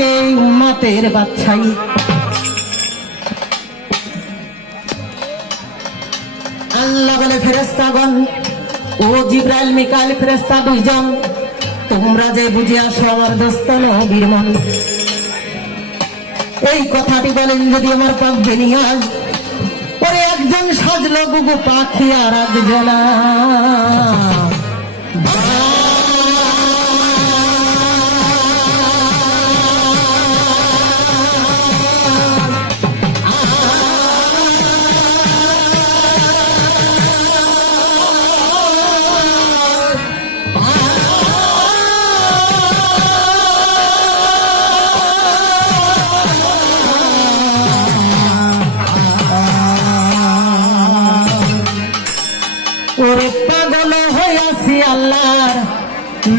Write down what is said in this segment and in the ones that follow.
জান্নাতের বাচ্চাই। আল্লাহ বলে ফেরেস্তাগণ ও জিব্রাইল, মিকাইল ফেরেস্তা দুইজন, তোমরা যে বুঝে আসো আমার দোস্ত নবীর মন। এই কথাটি বলেন যদি আমার পাপ বেনিয়াজ ওরে একজন সাজলো গুগু পাখি আর একজন।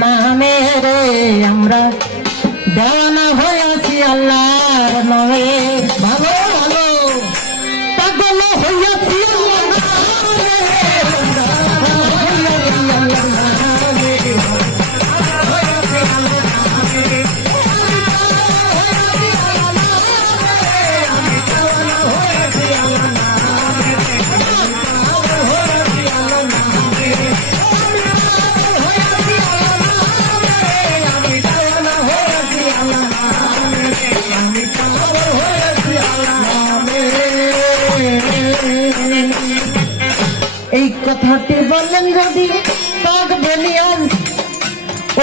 নামে রে আমরা দেওয়ানা এই কথাটি বললেন যদি পাক বলিয়ান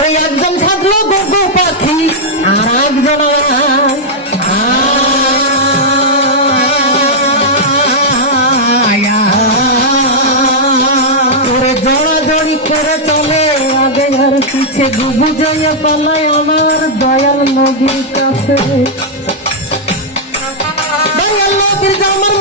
ওই একজন থাকল গগু পাখি, আর একজন দয়াল নবীর কাছে। দয়াল নবীর জামার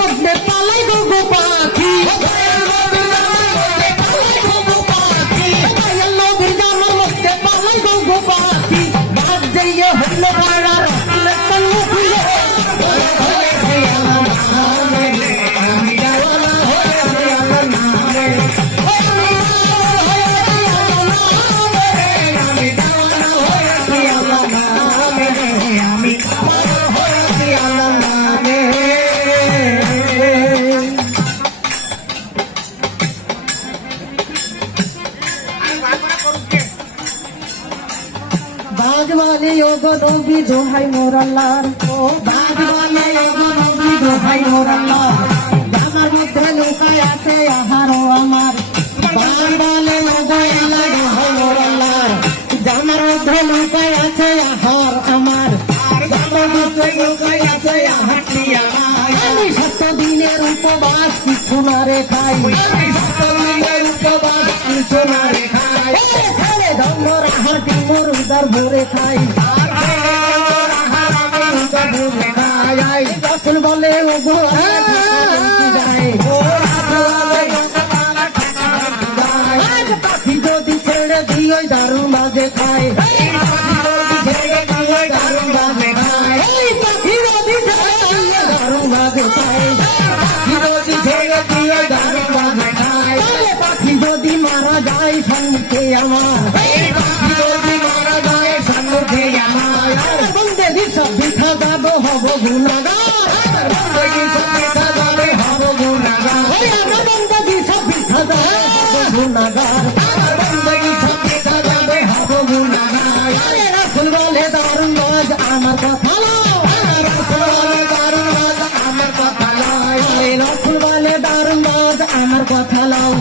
বাজওয়ালে ওগো নবী দোহাই মোর আল্লাহর ও বাজওয়ালে ওগো নবী দোহাই মোর আল্লাহর আমার মধ্যে লুকায় আছে আহার আমার। বাজওয়ালে ওগো আল্লাহ দোহাই মোর আল্লাহর জামার মধ্যে লুকায় আছে আহার আমার। জামার মধ্যে লুকায় আছে আহারটি আমার? আমি সত্য দিনের উপবাস কিছু না রে খাই আমি সত্য দিনের উপবাস কিছু না রে খাই দমর আহারটি মোর উদার ভরে খাই রসুল বলে আজ পাখি যদি ছেড়ে দিও দারু মাঝে খায় দারু মাঝে খায় সম্মুখে আমার। মারা যায় সম্মুখে আমার বন্দে সব বিঠা যাব হব গুণাগার। বন্দে সব বিঠা যাবে হব গুণাগার। বন্দে সব বিঠা যাবে হব গুণাগার বন্দে সব বিঠা যাবে হব গুণাগার আরে বলে, দারুণ বাজ আমার রাসূল আমার কথা লাও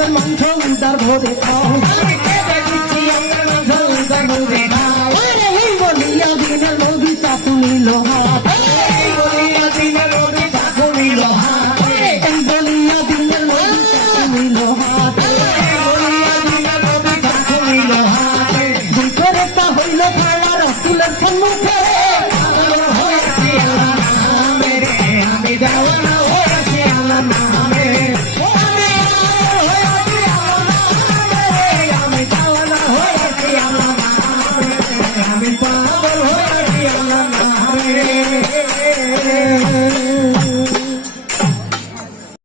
অঙ্গ মাংস উদার ভরে খাও হইল খাড়া রসুলের সম্মুখে